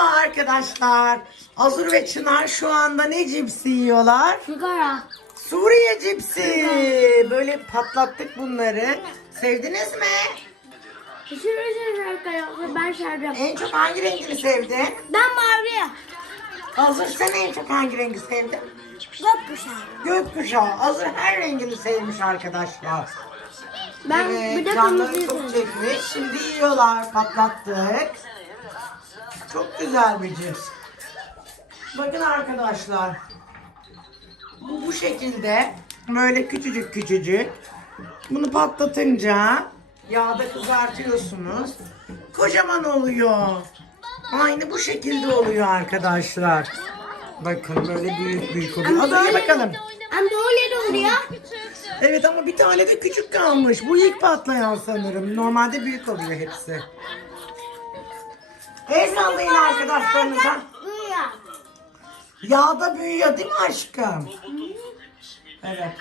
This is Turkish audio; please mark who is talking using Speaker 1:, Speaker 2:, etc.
Speaker 1: Arkadaşlar Azur ve Çınar şu anda ne cipsi yiyorlar?
Speaker 2: Sigara.
Speaker 1: Suriye cipsi. Böyle patlattık bunları. Sevdiniz mi?
Speaker 2: Pişirirseniz arkadaşlar ben serdim.
Speaker 1: En çok hangi rengini sevdin?
Speaker 2: Ben mavi.
Speaker 1: Azur sen en çok hangi rengi sevdin?
Speaker 2: Gökkuşağı.
Speaker 1: Gökkuşağı. Azur her rengini sevmiş arkadaşlar.
Speaker 2: Ben
Speaker 1: Evet,
Speaker 2: bir de
Speaker 1: canları
Speaker 2: kırmızıyı
Speaker 1: çok
Speaker 2: sevdim.
Speaker 1: çekmiş. Şimdi yiyorlar. Patlattık. Çok güzel bir cips. Bakın arkadaşlar. Bu bu şekilde böyle küçücük küçücük. Bunu patlatınca yağda kızartıyorsunuz. Kocaman oluyor. Aynı bu şekilde oluyor arkadaşlar. Bakın böyle büyük büyük oluyor. Hadi ye bakalım.
Speaker 2: Hem de öyle oluyor.
Speaker 1: Evet ama bir tane de küçük kalmış. Bu ilk patlayan sanırım. Normalde büyük oluyor hepsi. El sallayın arkadaşlarınıza. Yağda büyüyor değil mi aşkım? Evet.